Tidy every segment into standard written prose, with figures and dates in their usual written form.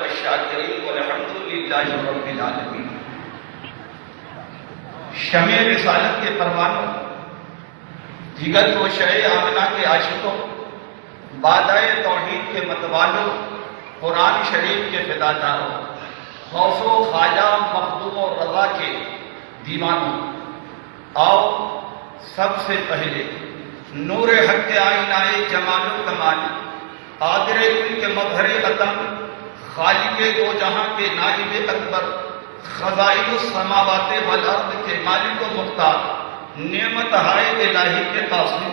والشاکرین والحمد للہ رب العالمین۔ شمع رسالت کے پروانوں، جگر و شہ آمنہ کے عاشقوں، بادائے توحید کے متوالوں، قرآن شریف کے فداداروں، غوث و خواجہ مخدوم و رضا کے دیوانوں، آؤ سب سے پہلے نور حق آئینہ جمال و کمال، قادر کل کے مظہر عدم، خالق دو جہاں کے نائب اکبر، خزائن السماوات والارض کے مالک و مختار، نعمت ہائے الہی کے قاسم،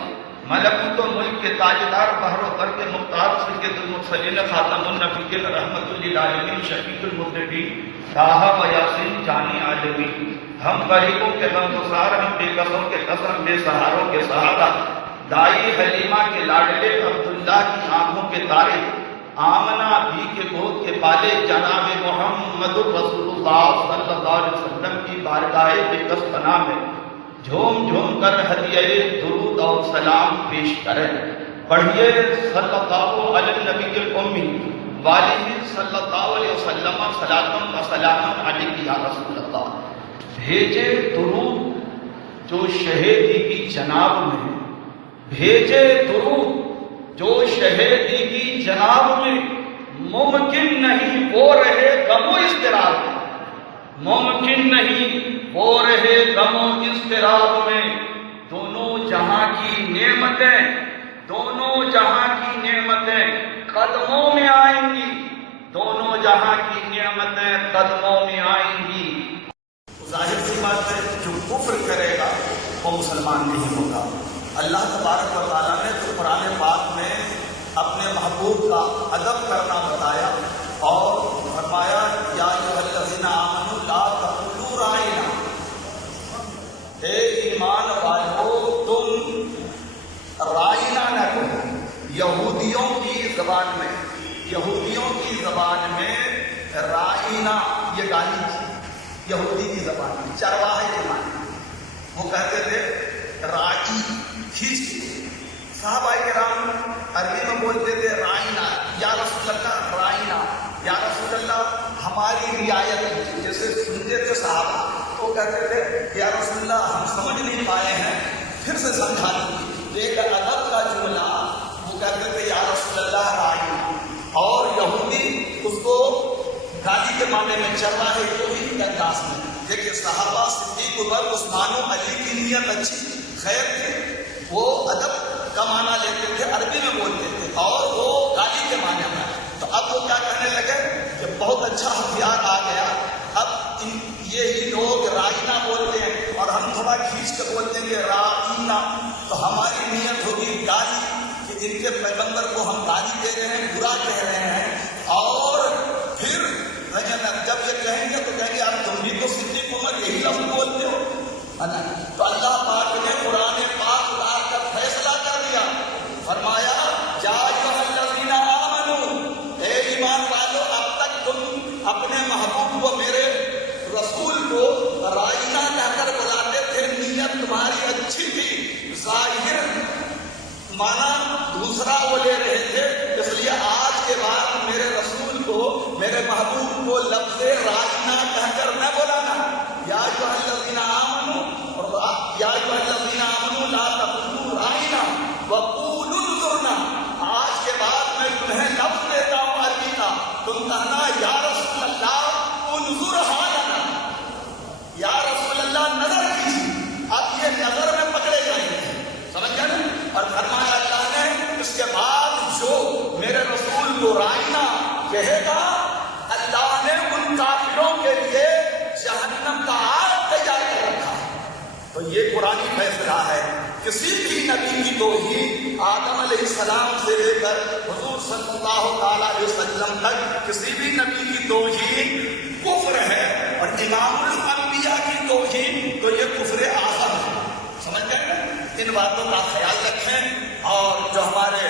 ملکوت و ملک کے تاجدار، بحر و بر کے مختار، سید المرسلین خاتم النبیین، رحمت للعالمین، شفیع المذنبین، طٰہٰ و یاسین جانی عالمین۔ ہم غریبوں کے غمگسار، ہم بے کسوں کے قسم، بے سہاروں کے سہارا، دائی حلیمہ کے لاڈلے، عبداللہ کی آنکھوں کے تارے، آمنہ بھی کے گود کے پالے، جناب محمد رسول اللہ صلی اللہ علیہ وسلم کی بارگاہ بےکس پناہ میں جھوم جھوم کر ہدیہ درود اور سلام پیش کریں۔ پڑھیے صلی اللہ علیہ النبی الامی والہ صلی اللہ علیہ وسلم صلاۃ و سلام علیک یا رسول اللہ۔ بھیجے درود جو شہیدی کی جناب میں، بھیجے درود جو شہیدی کی جناب میں، ممکن نہیں وہ رہے غم و اضطراب میں، ممکن نہیں وہ رہے غم و اضطراب میں۔ دونوں جہاں کی نعمتیں، دونوں جہاں کی نعمتیں قدموں میں آئیں گی، دونوں جہاں کی نعمتیں قدموں میں آئیں گی۔ ظاہر سی بات ہے، جو کفر کرے گا وہ مسلمان نہیں ہوگا۔ اللہ تبارک و تعالیٰ نے تو قرآن پاک میں اپنے محبوب کا ادب کرنا بتایا اور فرمایا یا ایھا الذین آمنوا لا تقولوا راعنا، اے ایمان والو تم راعنا نہ کہو۔ یہودیوں کی زبان میں، یہودیوں کی زبان میں راعنا یہ گالی تھی، یہودی کی زبان میں، چرواہے کے معنی وہ کہتے تھے راعی، کھینچ کے۔ صحابہ کرام عربی میں بولتے تھے رائنا، یا رسول اللہ رائنا، یا رسول اللہ ہماری رعایت، جیسے سنتے تھے صحابہ تو کہتے تھے یا رسول اللہ ہم سمجھ نہیں پائے ہیں، پھر سے سمجھا دیجیے۔ ایک ادب کا جملہ وہ کہتے تھے یا رسول اللہ رائنا، اور یہودی اس کو گالی کے معنی میں چرواہے کو ہی انداز میں۔ دیکھیے صحابہ صدیق عمر عثمان و علی کی نیت اچھی خیر تھی، وہ ادب کا معنی لیتے تھے، عربی میں بولتے تھے، اور وہ گالی کے معنی میں۔ تو اب وہ کیا کہنے لگے کہ بہت اچھا ہتھیار آ گیا، اب یہی لوگ رائنا بولتے ہیں اور ہم تھوڑا کھینچ کے بولتے ہیں کہ رائنا، تو ہماری نیت ہوگی گالی، کہ ان کے پیغمبر کو ہم گالی دے رہے ہیں، برا کہہ رہے ہیں، اور پھر جب یہ کہیں گے تو کہیں گے یار تم بھی تو صدیق عمر یہی لفظ بولتے ہو، ہے نا؟ تو اللہ پاک نے قرآن پاک لا کر فیصلہ کر دیا، فرمایا یا ایھا الذین آمنوا، اے ایمان والو اب تک تم اپنے محبوب کو، میرے رسول کو رائنا کہہ کر بلاتے تھے، نیت تمہاری اچھی تھی، ظاہر مانا دوسرا وہ لے رہے تھے، اس لیے آج کے بعد میرے رسول کو، میرے محبوب کو لفظ رائنا کہہ کر نہ بلانا۔ یا ایھا الذین آمنوا، یا ایھا الذین آمنوا لا تقولوا رائنا وقولوا انظرنا، آج کے بعد میں تمہیں لفظ دیتا ہوں عربی کا، تم کہنا یا رسول اللہ انظر حالنا، یا رسول اللہ نظر کیجیے۔ اب یہ نظر میں پکڑے جائیں گے، سمجھ گئے نا؟ اور فرمایا اللہ نے اس کے بعد جو میرے رسول کو رائنا کہے گا، اللہ نے ان کافروں کے لیے جہنم کا آگ تیار کر رکھا۔ تو یہ قرآنی فیصلہ ہے، کسی بھی نبی کی توہین آدم علیہ السلام سے لے کر حضور صلی اللہ تعالیٰ علیہ وسلم تک کسی بھی نبی کی توہین کفر ہے، اور امام الانبیاء کی توہین تو یہ کفر اعظم ہے، سمجھ گئے؟ ان باتوں کا خیال رکھیں، اور جو ہمارے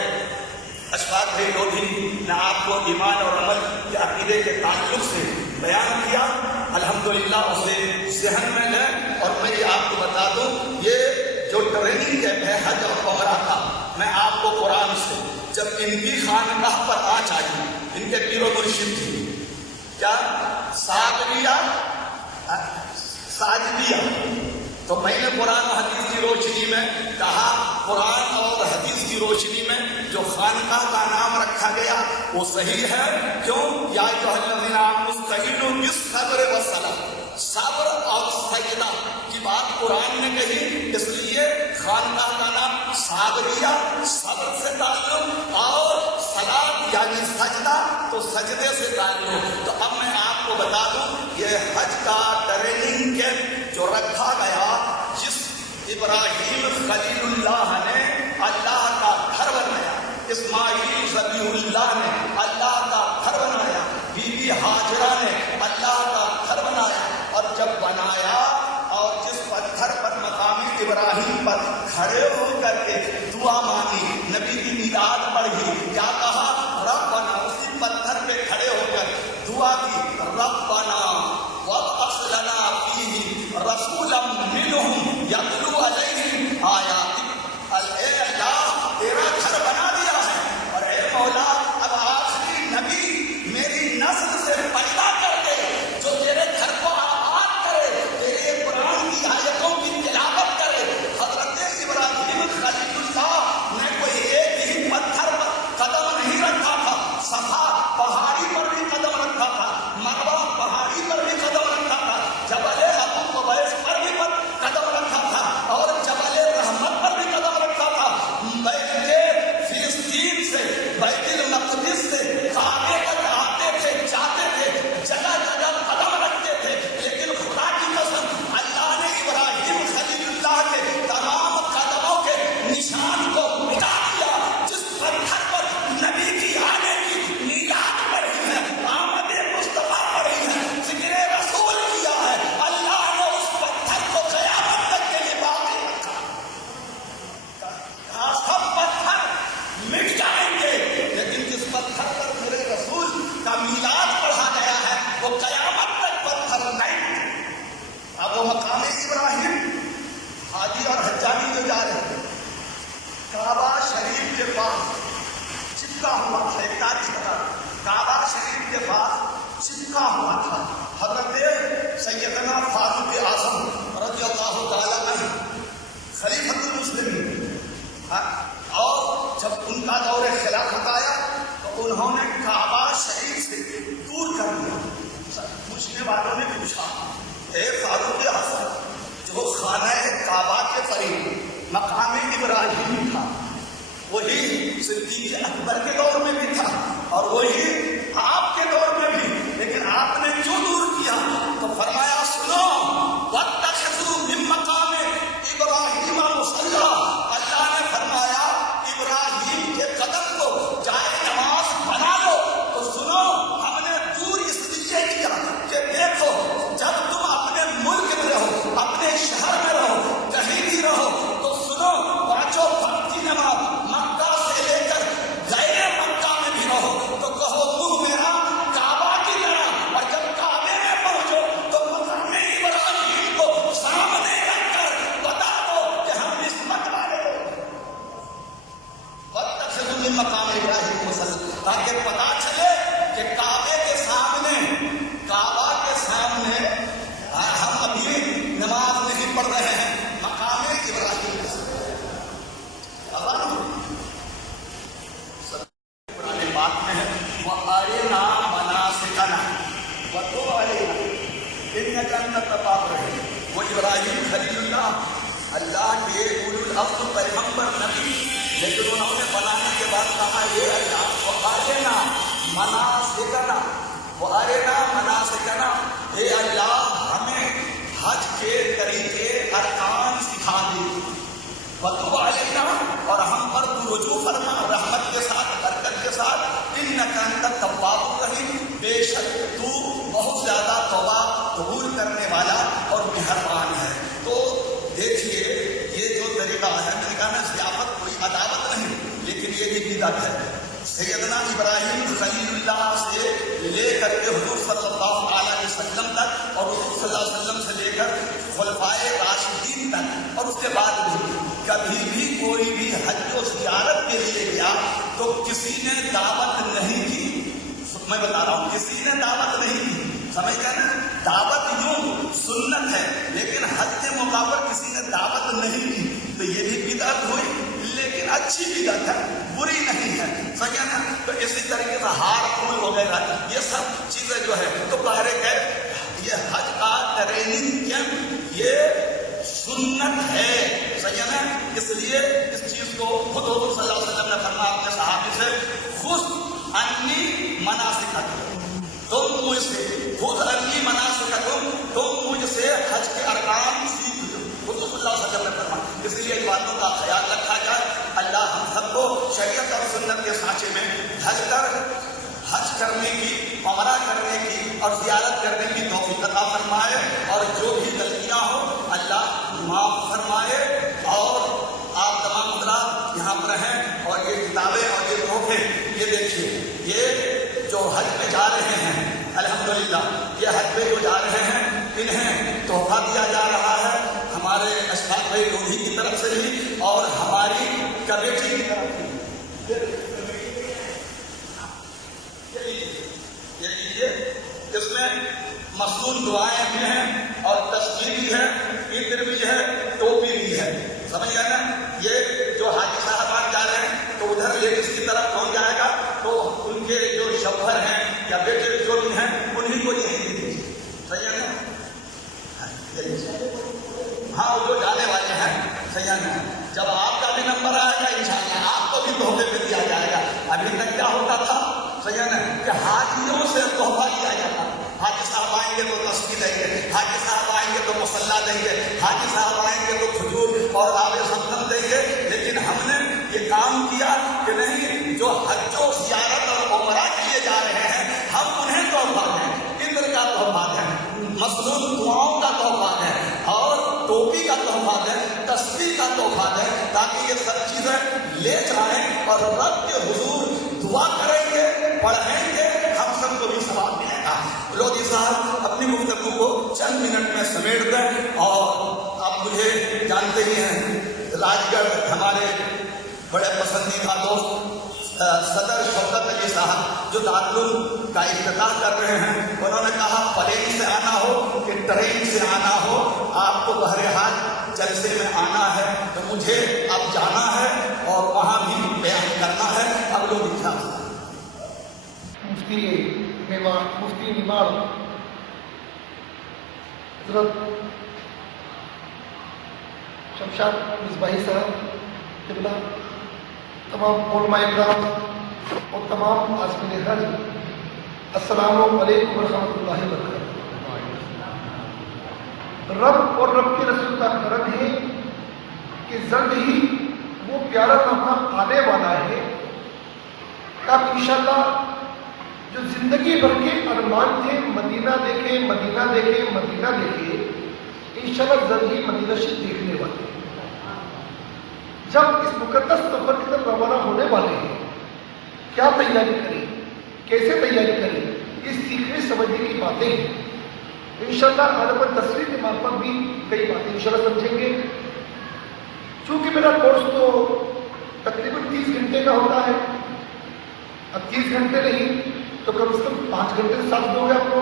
اشفاق بھائی لودھی نے آپ کو ایمان اور عمل کے عقیدے کے تعلق سے بیان کیا، الحمدللہ اسے ذہن میں لیں۔ اور میں یہ آپ کو بتا دوں، یہ جو ٹریننگ ہے حج اور عمرہ کا، میں آپ کو قرآن سے جب ان کی خانقاہ پر آ چاہیے، ان کے پیر و مرشد تھی، کیا ساجدیہ، ساجدیہ. تو میں نے قرآن و حدیث کی روشنی میں کہا، قرآن اور حدیث کی روشنی میں جو خانقاہ کا نام رکھا گیا وہ صحیح ہے. کیوں؟ یا ایھا الذین آمنوا استعینوا بالصبر والصلاۃ، صبر اور سجدہ کی بات قرآن نے کہی، اس لیے خانقاہ کا نام صابریہ، صبر سے تعلق، اور صلاۃ یعنی سجدہ تو سجدے سے تعلق. تو اب میں آپ کو بتا دوں، یہ حج کا ٹریننگ کیمپ جو رکھا گیا، جس ابراہیم خلیل اللہ نے اللہ کا گھر بنایا، اسماعیل ذبیح اللہ نے اللہ کا گھر بنایا، بی بی ہاجرہ نے اللہ کا گھر بنایا، اور جب بنایا اور جس پتھر پر مقام ابراہیم پر کھڑے ہو کر کے دعا مانگی، نبی کی میلاد پڑھی، کیا کہا؟ ربنا، اسی پتھر پہ کھڑے ہو کر دعا کی، ربنا وابعث لنا فیہ رسولا منہم یتلو علیہم آیاتک. اے اللہ، تیرا گھر بنا دیا ہے، اور اے مولا اب آخری نبی میری نسل سے پیدا کر دے جو تیرے گھر کو آباد کرے، تیرے قرآن کی آیتوں کی تلاوت کرے. حضرت ابراہیم خلیل اللہ نے کوئی ایک ہی پتھر پر قدم نہیں رکھا تھا، صفا پہاڑی پر بھی قدم رکھا تھا، مروہ پہاڑی پر بھی قدم رکھا تھا، جبل ابو قبیس پر بھی قدم رکھا تھا، اور جبل رحمت پر بھی قدم رکھا تھا. بیت فلسطین سے، بیت المقدس سے کعبے تک آتے تھے، جاتے تھے، جگہ جگہ قدم رکھتے تھے. لیکن خدا کی قسم، اللہ نے ابراہیم خلیل اللہ کے تمام قدموں کے نشان کو مٹا دیا. جس پتھر پر نبی کی آنے کی میلاد پڑھی ہے، آمد مصطفیٰ پڑھی ہے، ذکر رسول کیا ہے، اللہ نے اس پتھر کو قیامت تک کے لیے باقی رکھا. سب پتھر مٹ جائیں گے، لیکن جس پتھر پر میرے رسول کا میلاد پڑھا گیا ہے وہ قیامت تک پتھر نہیں. اب وہ مقام ابراہیم، حاجی اور حجاجی جو جا رہے تھے، کعبہ شریف کے پاس چپکا ہوا تھا. ایک تاریخ بتا، کعبہ شریف کے پاس چپکا ہوا تھا. حضرت سیدنا فاروق اعظم رضی اللہ تعالیٰ عنہ خلیفۃ المسلمین، اور جب ان کا دور خلافت آیا تو انہوں نے کعبہ شریف سے دور کر دیا. پوچھنے والوں نے پوچھا، اے فاروق اعظم، جو خانہ کعبہ کے قریب مقام ابراہیم تھا، وہی صدیق اکبر کے دور میں بھی تھا اور وہی آپ کے دور میں بھی، لیکن آپ نے کیوں دور کیا؟ تو فرمایا، سنو، واتخذوا من مقام ابراہیم مصلی. اللہ نے فرمایا ابراہیم کے قدم کو جائے نماز بنا لو. تو سنو، ہم نے دور اس لیے کیا کہ دیکھو، جب تم اپنے ملک میں رہو، اپنے شہر میں رہو، کہیں بھی رہو، تو سنو، پانچوں وقت کی نماز مکہ سے لے کر غیر مکہ میں بھی رہو تو کہو منہ میرا کعبہ کی طرح، اور جب کعبے میں پہنچو تو مقام ابراہیم کو سامنے رکھ کر بتا دو کہ ہم نسبت والے لوگ. واتخذوا من مقام ابراہیم مصلی، تاکہ پتا چلے کہ کعبے کے سامنے ہم ابھی نماز نہیں پڑھ رہے ہیں، مقام ابراہیم کے سامنے. پرانے بات میں ہے، وَأَرِنَا مَنَاسِكَنَا وَتُبْ عَلَيْنَا إِنَّكَ أَنتَ التَّوَّابُ الرَّحِيمُ. وہ ابراہیم خلیل اللہ کے اولو العزم پیغمبر نبی، لیکن انہوں نے بنانے کے بعد کہا، یہ اللہ وَأَرِنَا مَنَاسِكَنَا، وَأَرِنَا مَنَاسِكَنَا، اے اللہ ہمیں حج کے طریقے ارکان سکھا دی. وَتُبْ عَلَيْنَا، اور ہم پر تو رجوع فرما رحمت کے ساتھ، برکت کے ساتھ. إِنَّكَ أَنتَ التَّوَّابُ الرَّحِيمُ، بے شک تو بہت زیادہ توبہ قبول کرنے والا اور مہربان ہے. تو دیکھیے یہ جو طریقہ ہے، میں نے کہا نا ضیافت کوئی عداوت نہیں، لیکن یہ بھی بدعت ہے. سیدنا ابراہیم خلیل اللہ سے لے کر کے حضور صلی اللہ علیہ وسلم تک، اور حضور صلی اللہ علیہ وسلم سے لے کر خلفائے راشدین تک، اور اس کے بعد بھی کبھی بھی کوئی بھی حج و زیارت کے لیے گیا تو کسی نے دعوت نہیں کی. میں بتا رہا ہوں، کسی نے دعوت نہیں کی. سمجھ گئے نا؟ دعوت یوں سنت ہے، لیکن حج کے موقع پر کسی نے دعوت نہیں کی تو یہ بھی بدعت ہوئی، لیکن اچھی بدعت ہے، بری نہیں ہے، سمجھے نا؟ تو اسی طریقے سے ہار پھول وغیرہ یہ سب چیزیں جو ہے تو باہر یہ حج کا ٹریننگ کیمپ یہ سنت ہے، صحیح ہے نا؟ اس لیے اس چیز کو خود حضور صلی اللہ علیہ وسلم نے فرمایا اپنے صحابی سے، خذ انی مناسککم، تم مجھ سے خود انی مناسککم، تم مجھ سے حج کے ارکان سیکھ لو، حضور صلی اللہ علیہ وسلم نے فرمایا۔ اس لیے ان باتوں کا خیال رکھا جائے، اللہ ہم سب کو شریعت اور سنت کے سانچے میں ڈھل کر حج کرنے کی، عمرہ کرنے کی اور زیارت کرنے کی توفیق عطا فرمائے، اور جو بھی غلطیاں ہو اللہ معاف فرمائے، اور آپ تمام حضرات یہاں پر ہیں اور یہ کتابیں اور یہ تحفے یہ دیکھیے، یہ جو حج میں جا رہے ہیں الحمدللہ، یہ حج میں جو جا رہے ہیں انہیں تحفہ دیا جا رہا ہے ہمارے اشفاق بھائی لودھی کی طرف سے بھی اور ہماری کمیٹی کی طرف سے۔ اس میں مصنون دعائیں بھی ہیں اور تصویر بھی ہے، عطر بھی ہے، ٹوپی بھی ہے، سمجھ گئے نا؟ یہ جو حاجی صاحبان جا رہے ہیں تو ادھر لیڈیز کی طرف کون جائے گا تو ان کے جو شوہر ہیں یا بیٹے جو بھی ہیں انہیں کو یہی دے دیجیے، صحیح ہے نا؟ ہاں وہ جو جانے والے ہیں، صحیح ہے نا؟ جب آپ کا بھی نمبر آئے گا انشاءاللہ آپ کو بھی تحفے میں دیا جائے گا۔ ابھی تک کیا ہوتا تھا، صحیح ہے نا، کہ حاجیوں سے تحفہ دیا جاتا، حاجی صاحب آئیں گے تو تسبیح دیں گے، حاجی صاحب آئیں گے تو مصلی دیں گے، حاجی صاحب آئیں گے تو کھجور اور آب زمزم دیں گے، لیکن ہم نے یہ کام کیا کہ نہیں، جو حج و زیارت اور عمرہ کیے جا رہے ہیں ہم انہیں تحفہ دیں، عطر کا تحفہ دیں، مصنون دعاؤں کا تحفہ دیں اور ٹوپی کا تحفہ دیں، تسبیح کا تحفہ دیں، تاکہ یہ سب چیزیں لے جائیں اور رب کے حضور دعا کریں گے، پڑھیں گے، ہم سب کو بھی ثواب ملے گا۔ لودھی صاحب اپنی گفتگو کو چند منٹ میں سمیٹ دیں، اور آپ مجھے جانتے ہی ہیں راج گڑھ ہمارے بڑے پسندیدہ دوست صدر شوکت علی صاحب جو دارالعلوم کا افتتاح کر رہے ہیں، انہوں نے کہا پلین سے آنا ہو کہ ٹرین سے آنا ہو، آپ کو بہرحال جلسے میں آنا ہے تو مجھے اب جانا ہے اور وہاں بھی بیان کرنا ہے۔ اب لوگ لکھا مفتی نمار حضرت شمشاد مصباحی صاحب قبلہ، تمام علماء اکرام اور تمام عازمین حج، السلام علیکم ورحمۃ اللہ وبرکاتہ۔ رب اور رب کے رسول کا کرم ہے کہ جلد ہی وہ پیارا لمحہ آنے والا ہے کہ آپ انشاءاللہ جو زندگی بھر کے ارمان تھے مدینہ دیکھیں مدینہ دیکھیں مدینہ دیکھیں، انشاءاللہ جلد ہی مدینہ شریف دیکھنے والے ہیں۔ جب اس مقدس سفر کی طرف روانہ ہونے والے ہیں، کیا تیاری کریں، کیسے تیاری کریں، اس سیکھنے سمجھنے کی باتیں ہیں۔ انشاءاللہ آج اپن تصویر کے مارفت بھی کئی باتیں انشاءاللہ سمجھیں گے۔ چونکہ میرا کورس تو تقریباً 30 گھنٹے کا ہوتا ہے، اب 30 گھنٹے نہیں تو کم سے کم 5 گھنٹے سے ساتھ دو گے آپ کو،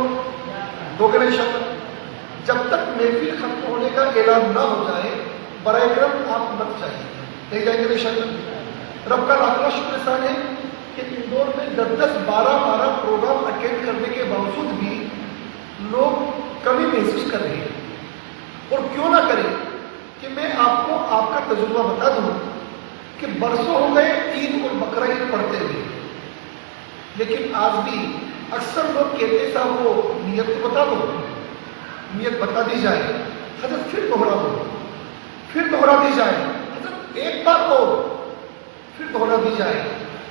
دو گے انشاءاللہ۔ جب تک محفل ختم ہونے کا اعلان نہ ہو جائے برائے کرم آپ مت جائیے، نہیں جائیں گے انشاءاللہ۔ رب کا لاکھ لاکھ شکر احسان ہے کہ اندور میں 10 12 پروگرام اٹینڈ کرنے کے باوجود بھی لوگ کمی محسوس کر رہے ہیں، اور کیوں نہ کریں کہ میں آپ کو آپ کا تجربہ بتا دوں کہ برسوں ہو گئے عید اور بقرہ عید پڑھتے ہوئے، لیکن آج بھی اکثر لوگ کہتے صاحب وہ نیت کو بتا دو، نیت بتا دی جائے، حضرت پھر دوہرا دو، پھر دوہرا دی جائے، حضرت ایک بار اور پھر دوہرا دی جائے،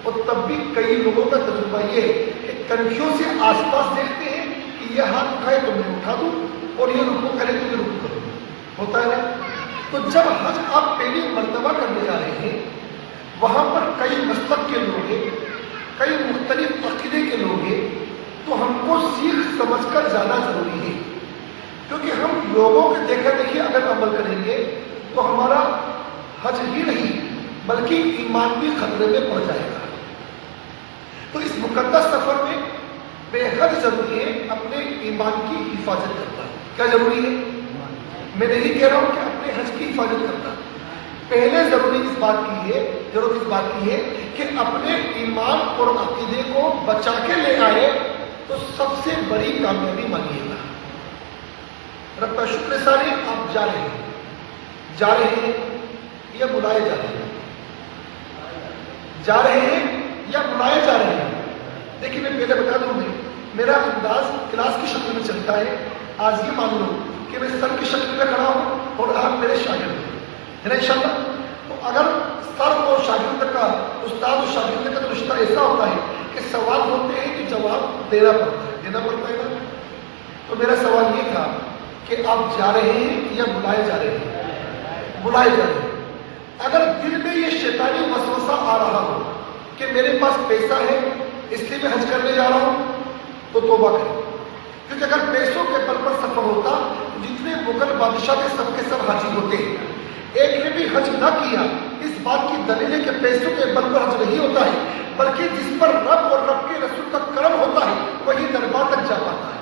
اور تب بھی کئی لوگوں کا تجربہ یہ ہے کہ کنکھیوں سے آس پاس دیکھتے ہیں کہ یہ ہاتھ اٹھائے تو میں اٹھا دوں اور یہ رکوع کرے تو میں رکوع کروں، ہوتا ہے نا؟ تو جب حج آپ پہلی مرتبہ کرنے جا رہے ہیں، وہاں پر کئی مسلک کے لوگ ہیں، کئی مختلف عقیدے کے لوگ ہیں، تو ہم کو سیکھ سمجھ کر جانا ضروری ہے، کیونکہ ہم لوگوں کے دیکھا دیکھی اگر عمل کریں گے تو ہمارا حج ہی نہیں بلکہ ایمان بھی خطرے میں پڑ جائے گا۔ تو اس مقدس سفر میں بے حد ضروری ہے اپنے ایمان کی حفاظت کرنا. کیا ضروری ہے؟ میں نہیں کہہ رہا ہوں کہ اپنے حج کی حفاظت کرنا. پہلے ضرورت اس بات کی ہے کہ اپنے ایمان اور عقیدے کو بچا کے لے آئے تو سب سے بڑی کامیابی مانیے گا. رب کا شکر سارے آپ جا رہے ہیں یا بلائے جا رہے ہیں؟ جا رہے ہیں یا بلائے جا رہے ہیں؟ دیکھیے میں پہلے بتا دوں گی، میرا انداز کلاس کی شکل میں چلتا ہے. آج یہ مان لو کہ میں سر کی شکل میں کھڑا ہوں اور آپ میرے شاگرد ہیں، ہے نا انشاءاللہ. تو اگر سر اور شاگرد کا، استاد اور شاگرد کا رشتہ ایسا ہوتا ہے کہ سوال ہوتے ہیں کہ جواب دینا پڑتا ہے نا. تو میرا سوال یہ تھا کہ آپ جا رہے ہیں یا بلائے جا رہے ہیں؟ بلائے جا رہے ہیں. اگر دل میں یہ شیطانی وسوسہ آ رہا ہو کہ میرے پاس پیسہ ہے اس لیے میں حج کرنے جا رہا ہوں تو توبہ کریں. کیونکہ اگر پیسوں کے بل پر سفر ہوتا تو جتنے مغل بادشاہ کے سب حاجی ہوتے ہیں. ایک نے بھی حج نہ کیا، اس بات کی دلیل ہے کہ پیسوں کے بل پر حج نہیں ہوتا ہے، بلکہ جس پر رب اور رب کے رسول کا کرم ہوتا ہے وہی دربار تک جا پاتا ہے.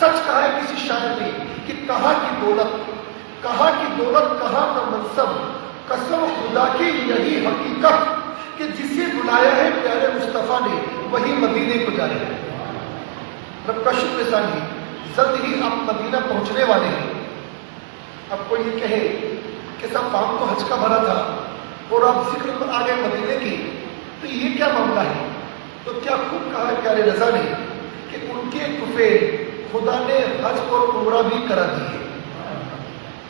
سچ کہا ہے کسی شاعر نے کہ کہاں کی دولت کہاں کا منصب، قسم خدا کی یہی حقیقت کہ جسے بلایا ہے پیارے مصطفیٰ نے وہی مدینے کو جا رہے ہیں. رب کا شکر ثانی جلد ہی آپ مدینہ پہنچنے والے ہیں. اب کوئی یہ کہے کہ سب کام تو حج کا بھرا تھا اور آپ ذکر پر آ گئے مدینے کی، تو یہ کیا معاملہ ہے؟ تو کیا خوب کہا ہے پیارے رضا نے کہ ان کے تحفے خدا نے حج اور عمرہ بھی کرا دیے.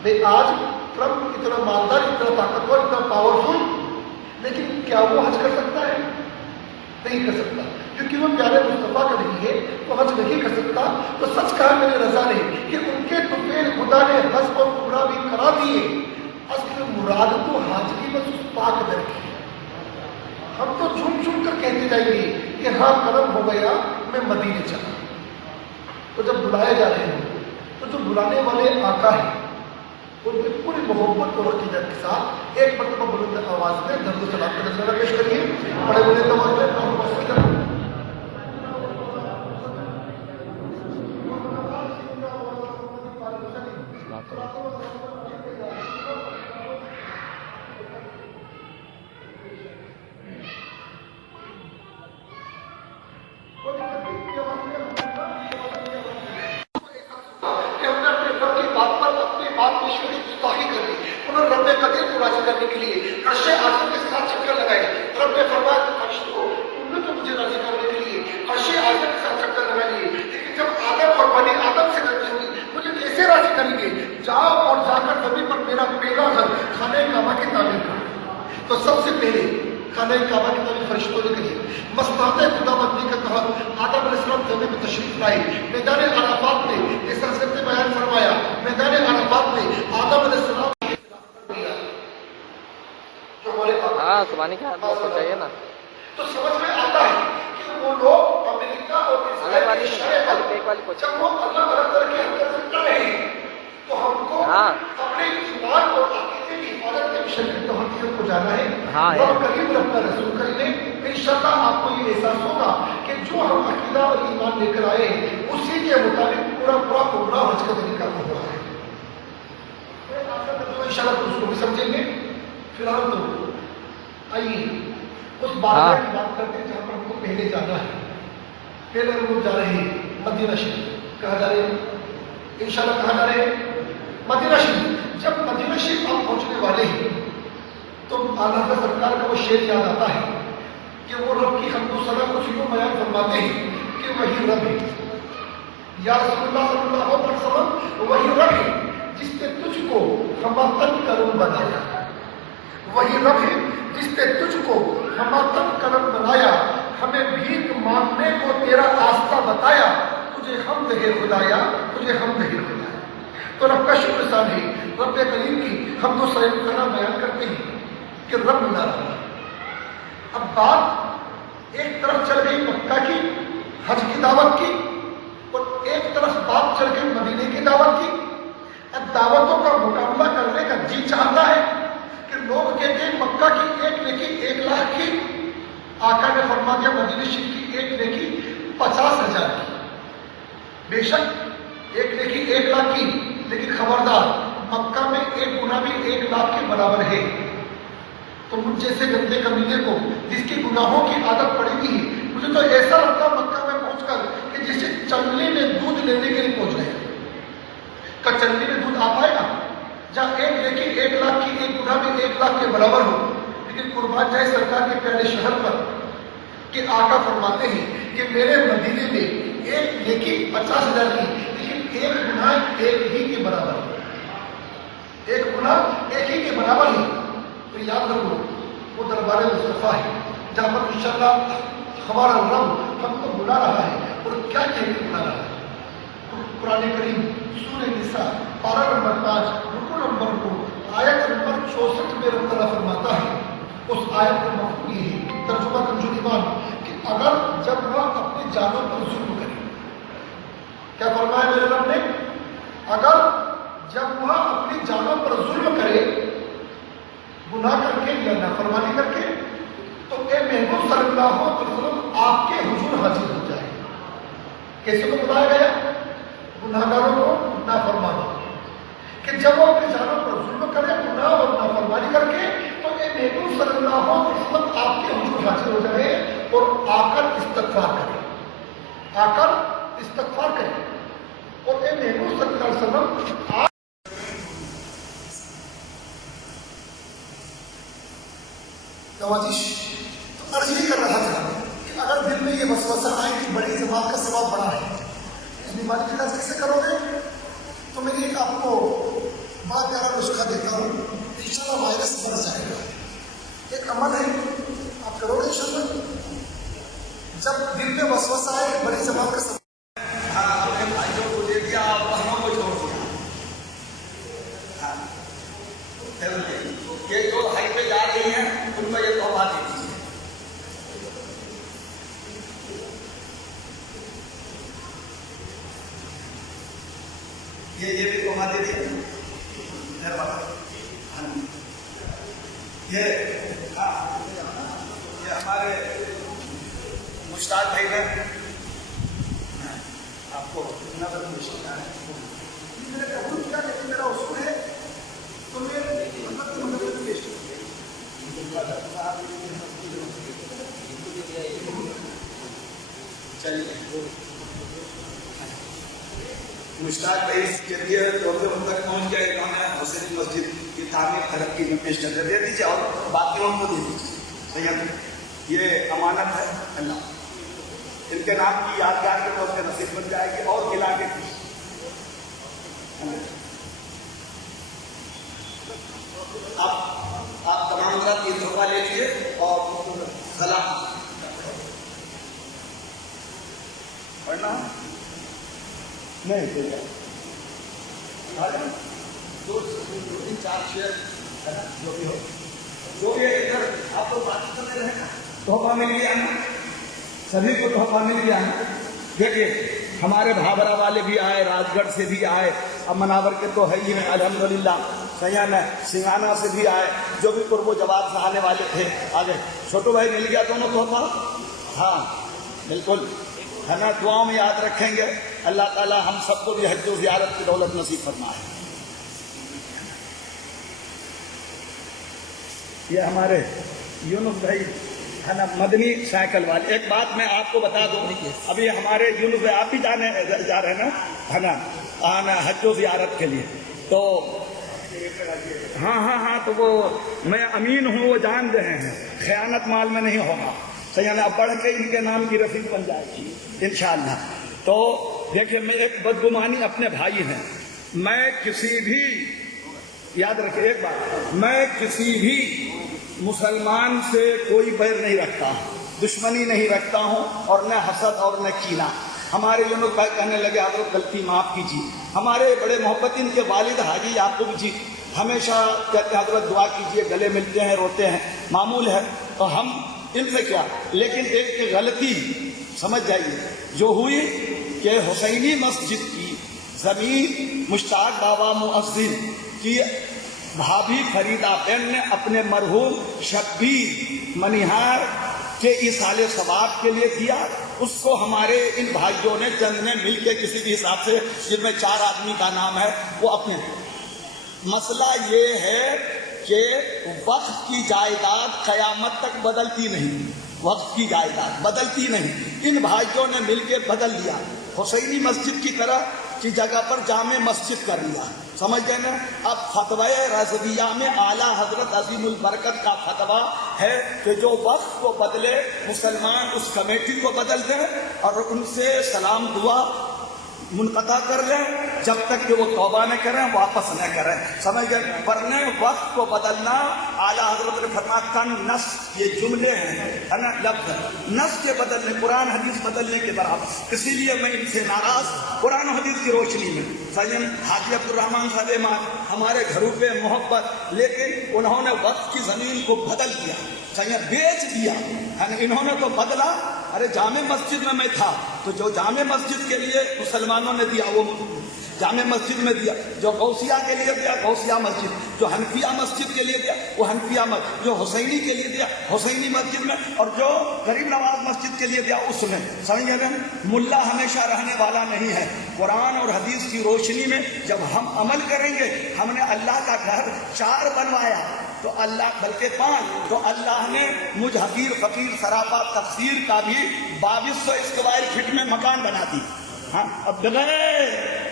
میں آج ٹرمپ اتنا مالدار، اتنا طاقتور، اتنا پاورفل، لیکن کیا وہ حج کر سکتا ہے؟ نہیں کر سکتا، کیونکہ وہ پیارے مصطفیٰ کا نہیں ہے تو حج نہیں کر سکتا. تو سچ کہا میرے رضا نے کہ ان کے طفیل خدا نے حج اور عمرہ بھی کرا دیے. اصل مراد تو حج کی بس اس پاک در کی ہے. ہم تو جھوم جھوم کر کہتے جائیں گے کہ ہاں کرم ہو گیا میں مدینے چلا. تو جب بلائے جا رہے ہیں تو جو بلانے والے آقا ہیں ان کی پوری محبت اور عقیدت کے ساتھ ایک مرتبہ بلند آواز میں درد و سلام کا نظرانہ پیش کریے. بڑے بلند آواز میں کرنے کے لیے عرش اعظم کے ساتھ چکر لگائے. رب نے فرمایا فرشتوں تم نے تو مجھے راضی کرنے کے لیے عرش اعظم کے ساتھ چکر لگا لیے، لیکن جب آدم اور بنی آدم سے غلطی ہوئی مجھے کیسے راضی کریں گے؟ جاؤ اور جا کر زمین پر میرا پہلا گھر خانہ کعبہ کی تعمیر کرو. تو سب سے پہلے خانہ کعبہ کی تعمیر فرشتوں نے کی. مستحق خدا بندی کا کہا آدم علیہ السلام زمین میں تشریف لائے. میدان عرفات میں اس حضرت نے بیان فرمایا، میدان عرفات میں آدم علیہ السلام زبانی کا ہاتھ چاہیے نا. تو سمجھ میں آتا ہے کہ وہ لوگ امریکہ اور اسرائیل کے شہر جب وہ اللہ الگ طرح کی حرکت کر رہے ہیں تو ہم کو اپنے ایمان اور عقیدے کی حفاظت کے مشن کی توحیدیت کو جانا ہے. اور قریب ربنا رسول کریم نے انشاءاللہ آپ کو یہ احساس ہوگا کہ جو ہم عقیدہ اور ایمان لے کر آئے ہیں اسی کے مطابق پورا عمرہ حج کا طریقہ ہو رہا ہے. انشاءاللہ اس کو بھی سمجھیں گے. فی الحال تو آئیے اس بات کی بات کرتے ہیں جہاں پر ہم کو پہلے جانا ہے. پہلے ہم لوگ جا رہے ہیں مدینہ شریف. کہاں جا رہے ہیں؟ انشاءاللہ کہاں جا رہے ہیں؟ مدینہ شریف. جب مدینہ شریف آپ پہنچنے والے ہیں تو اعلیٰ حضرت سرکار کا وہ شعر یاد آتا ہے کہ وہ رب کی حمد و ثنا کو یوں بیان فرماتے ہیں کہ وہی رب ہے یا رسول اللہ صلی اللہ علیہ وسلم، وہی رب ہے جس نے تجھ کو ہماتن کرم بنایا. وہی رب ہے جس نے تجھ کو ہماتن کرم بنایا، ہمیں بھیک مانگنے کو تیرا آستہ بتایا، تجھے حمد ہے خدایا، تجھے حمد ہے خدایا. تو رب کا شکر ثانی رب کریم کی حمد و ثنا بیان کرتے ہیں کہ رب ملا رہا. اب بات ایک طرف چل گئی مکہ کی حج کی دعوت کی اور ایک طرف بات چل گئی مدینے کی دعوت کی. اب دعوتوں کا مقابلہ کرنے کا جی چاہتا ہے کہ لوگ کہتے ہیں مکہ کی ایک نیکی 1 لاکھ کی، آقا نے فرما دیا مدینہ شریف کی ایک نیکی 50 بے شک ایک نیکی 1 لاکھ کی، لیکن خبردار مکہ میں ایک گناہ بھی 1 لاکھ کے برابر ہے۔ تو مجھ جیسے گندے کمینے کو جس کی گناہوں کی عادت پڑی ہوئی ہے، مجھے تو ایسا لگتا مکہ میں پہنچ کر کہ جسے چلنی میں دودھ لینے کے لیے پہنچ گئے۔ کا چلنی میں دودھ آ پائے گا جہاں ایک نیکی 1 لاکھ کی، ایک گناہ بھی 1 لاکھ کے برابر ہو؟ لیکن قربان جائے سرکار کے پیارے شہر پر کہ آقا فرماتے ہیں کہ میرے مدینے میں ایک نیکی 50,000 کی، لیکن ایک گناہ ایک ہی کے برابر ہے۔ ایک گناہ ایک ہی کے برابر ہے۔ تو یاد رکھو وہ دربار مصطفیٰ ہے جہاں پر انشاءاللہ ہمارا رب ہم کو بلا رہا ہے، اور کیا کہہ کے بلا رہا ہے؟ قرآن کریم سورہ نساء پارہ نمبر 5 رکوع نمبر 2 آیت نمبر 64 میں رب تعالیٰ فرماتا ہے، اس آیت کا مفہوم یہ ہے، ترجمہ کنزول ایمان، کہ اگر جب وہ اپنی جانوں پر ظلم کرے، کیا فرمایا میرے رب نے؟ اگر جب وہ اپنی جانوں پر ظلم کرے، گناہ کر کے یا نافرمانی کر کے، تو اے محبوب صلی اللہ علیہ وسلم آپ کے حضور حاضر ہو جائے۔ کیسے کو بتایا گیا؟ گناہگاروں کو نافرمانی، کہ جب وہ اپنی جانوں پر ظلم کرے، گناہ اور نافرمانی کر کے، تو اے محبوب صلی اللہ علیہ وسلم آپ کے حضور حاضر ہو جائے اور آ کر استغفار کرے، آ کر استغفار کرے۔ اور اے محبوب صلی اللہ علیہ وسلم نوازش تو عرض یہ کر رہا تھا کہ اگر دل میں یہ وسوسہ آئے کہ بڑی جماعت کا ثواب بڑا ہے، اس بیماری کا علاج کیسے کرو گے؟ تو میں ایک آپ کو بڑا پیارا نسخہ دیتا ہوں، انشاءاللہ وائرس بڑھ جائے گا۔ ایک عمل ہے، آپ کرو گے انشاءاللہ۔ جب دل میں وسوسہ آئے کہ بڑی جماعت کا ثواب، اپنے بھائیوں کو دے دیا اور بہنوں کو چھوڑ دیا۔ یہ جو حج پہ جا رہی ہیں ان کو یہ تحفہ دے دیجیے۔ یہ بھی تحفہ دے دیا۔ یہ ہمارے مشتاق بھائی نے آپ کو نظر پیش کیا ہے۔ میرے قبول کیا کہ میرا اصول ہے تو میرے مدد پیش چلیے مشتاق بھائی کے لیے تو ہم تک پہنچ گئے، انہوں نے حسین مسجد کی تعمیر ترقی میں پیش نظر دے دیجیے اور باقیوں کو دے دیجیے۔ صحیح، یہ امانت ہے اللہ، ان کے نام کی یادگار کے طور پہ نصیب بن جائے گی اور علاقے کی۔ آپ تمام حضرات یہ تحفہ لے لیجیے اور سلام پڑھنا نہیں دو تین چار شیئر جو بھی ہو، جو بھی ادھر آپ لوگ بات کرتے رہے نا، تحفہ مل گیا نا، سبھی کو تحفہ مل گیا نا۔ دیکھیے ہمارے بھابرا والے بھی آئے، راج گڑھ سے بھی آئے، اب مناور کے تو ہے ہی الحمدللہ، سیاح سنگانا سے بھی آئے، جو بھی قرب و جواب سے آنے والے تھے آگے۔ چھوٹو بھائی مل گیا دونوں تحفہ؟ ہاں بالکل ہے نا، دعاؤں میں یاد رکھیں گے۔ اللہ تعالی ہم سب کو بھی حج و زیارت کی دولت نصیب فرمائے۔ یہ ہمارے یونس بھائی ہے نا، مدنی سائیکل والے۔ ایک بات میں آپ کو بتا دوں، ابھی ہمارے یونس بھائی آپ بھی جا رہے ہیں نا ہے نا آنا حج و زیارت کے لیے، تو ہاں تو وہ میں امین ہوں، وہ جان رہے ہیں، خیانت مال میں نہیں ہوگا، صحیح اب بڑھ کے ان کے نام کی رسید بن جائے گی انشاءاللہ۔ تو دیکھیں میں ایک بدگمانی اپنے بھائی ہیں، میں کسی بھی یاد رکھیں ایک بات، میں کسی بھی مسلمان سے کوئی بیر نہیں رکھتا ہوں، دشمنی نہیں رکھتا ہوں، اور نہ حسد اور نہ کینہ۔ ہمارے یونس بھائی کہنے لگے حضرت غلطی معاف کیجیے، ہمارے بڑے محبت ان کے والد حاجی یعقوب جی ہمیشہ کہتے ہیں حضرت دعا کیجیے، گلے ملتے ہیں، روتے ہیں، معمول ہے، تو ہم ان سے کیا، لیکن ایک غلطی سمجھ جائیے جو ہوئی کہ حسینی مسجد کی زمین مشتاق بابا مؤذن کی بھابھی فریدہ بین نے اپنے مرحوم شبیر منیہار کے ایصال ثواب کے لیے دیا، اس کو ہمارے ان بھائیوں نے چند نے مل کے کسی بھی حساب سے، جن میں 4 آدمی کا نام ہے، وہ اپنے مسئلہ یہ ہے کہ وقت کی جائیداد قیامت تک بدلتی نہیں، وقت کی جائیداد بدلتی نہیں، ان بھائیوں نے مل کے بدل دیا، حسینی مسجد کی طرح کی جگہ پر جامع مسجد کر لیا، سمجھ گئے نا؟ اب فتوی رضویہ میں اعلیٰ حضرت عظیم البرکت کا فتویٰ ہے کہ جو وقت کو بدلے مسلمان اس کمیٹی کو بدل دیں اور ان سے سلام دعا منقطع کر لیں جب تک کہ وہ توبہ نہ کریں، واپس نہ کریں، سمجھ گئے؟ ورنہ وقت کو بدلنا اعلیٰ حضرت نے فرمایا کن نس، یہ جملے ہیں نا، لفظ نس کے بدلنے، قرآن حدیث بدلنے کے برابر۔ اسی لیے میں ان سے ناراض، قرآن و حدیث کی روشنی میں سید حاجی عبد الرحمان صاحب امام ہمارے گھروں پہ محبت، لیکن انہوں نے وقت کی زمین کو بدل دیا، سید بیچ دیا، انہوں نے تو بدلا۔ ارے جامع مسجد میں تھا تو جو جامع مسجد کے لیے مسلمانوں نے دیا وہ جامع مسجد میں دیا، جو غوثیہ کے لیے دیا غوثیہ مسجد، جو حنفیہ مسجد کے لیے دیا وہ حنفیہ مسجد، جو حسینی کے لیے دیا حسینی مسجد میں، اور جو غریب نواز مسجد کے لیے دیا اس میں، سمجھ گئے نا؟ ملا ہمیشہ رہنے والا نہیں ہے۔ قرآن اور حدیث کی روشنی میں جب ہم عمل کریں گے، ہم نے اللہ کا گھر 4 بنوایا تو اللہ، بلکہ 5، تو اللہ نے مجھ حقیر فقیر سراپا تفسیر کا بھی 2200 اسکوائر فٹ میں مکان بنا دی۔ ہاں، اب بغیر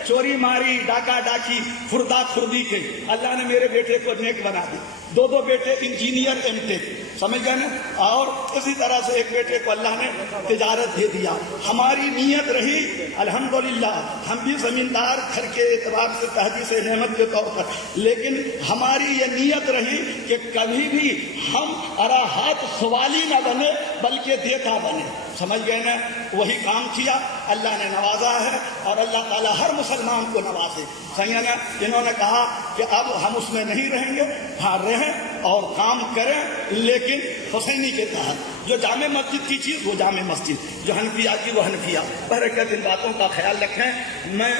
چوری ماری ڈاکہ ڈاکی خردہ خردی کے اللہ نے میرے بیٹے کو نیک بنا دی، 2 بیٹے انجینئر ایم ٹیک، سمجھ گئے نا؟ اور اسی طرح سے ایک بیٹے کو اللہ نے تجارت دے دیا۔ ہماری نیت رہی الحمدللہ، ہم بھی زمیندار گھر کے اعتبار سے تحدیث نعمت کے طور پر، لیکن ہماری یہ نیت رہی کہ کبھی بھی ہم اراحات سوالی نہ بنے بلکہ دیتا بنے، سمجھ گئے نا؟ وہی کام کیا، اللہ نے نوازا ہے، اور اللہ تعالیٰ ہر مسلمان کو نوازے، صحیح نا؟ انہوں نے کہا کہ اب ہم اس میں نہیں رہیں گے، ہاں رہیں اور کام کریں، لیکن حسینی کے تحت، جو جامع مسجد کی چیز وہ جامع مسجد، جو حنفیہ کی وہ حنفیہ۔ برکت ان باتوں کا خیال رکھیں۔ میں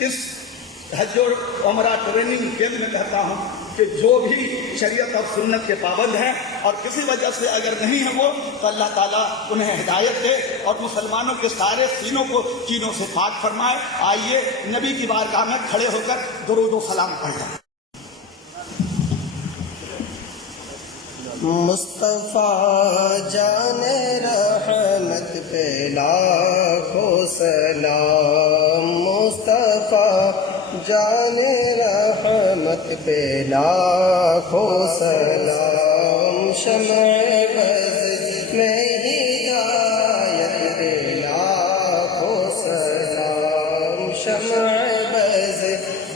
اس حج و عمرہ ٹریننگ کیمپ میں کہتا ہوں کہ جو بھی شریعت اور سنت کے پابند ہیں اور کسی وجہ سے اگر نہیں ہیں وہ، تو اللہ تعالیٰ انہیں ہدایت دے اور مسلمانوں کے سارے سینوں کو کینوں سے پاک فرمائے۔ آئیے نبی کی بارگاہ میں کھڑے ہو کر درود و سلام پڑھیں۔ مصطفیٰ جان رحمت پہ لاکھوں سلام، مصطفیٰ جان رحمت پہ لاکھوں سلام، شمع بز میں ہدایت پہ لاکھوں سلام، شمع بز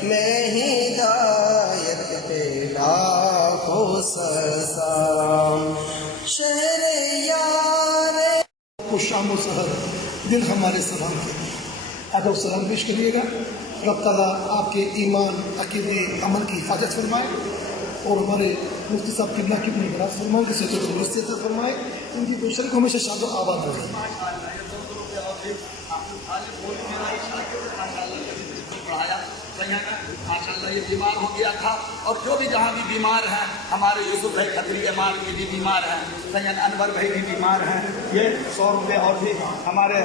میں ہدایت پہ لاکھوں سلام، شہر یار کو شام و سحر دل ہمارے سلام کے ادب سلام پیش کریے گا۔ رب تعالیٰ آپ کے ایمان، عقیدے، عمل کی حفاظت فرمائے اور ہمارے مفتی صاحب قبلہ کی اپنی برات فرمائے، کی صحت و تندرستی عطا فرمائے، ان کی کوشش کو ہمیشہ شاد و آباد رہے۔ ماشاء اللہ یہ بیمار ہو گیا تھا، اور جو بھی جہاں بھی بیمار ہیں، ہمارے یوسف بھائی کھتری امال بھی بیمار ہیں، سید انور بھائی بھی بیمار ہیں، یہ 100 روپے اور بھی ہمارے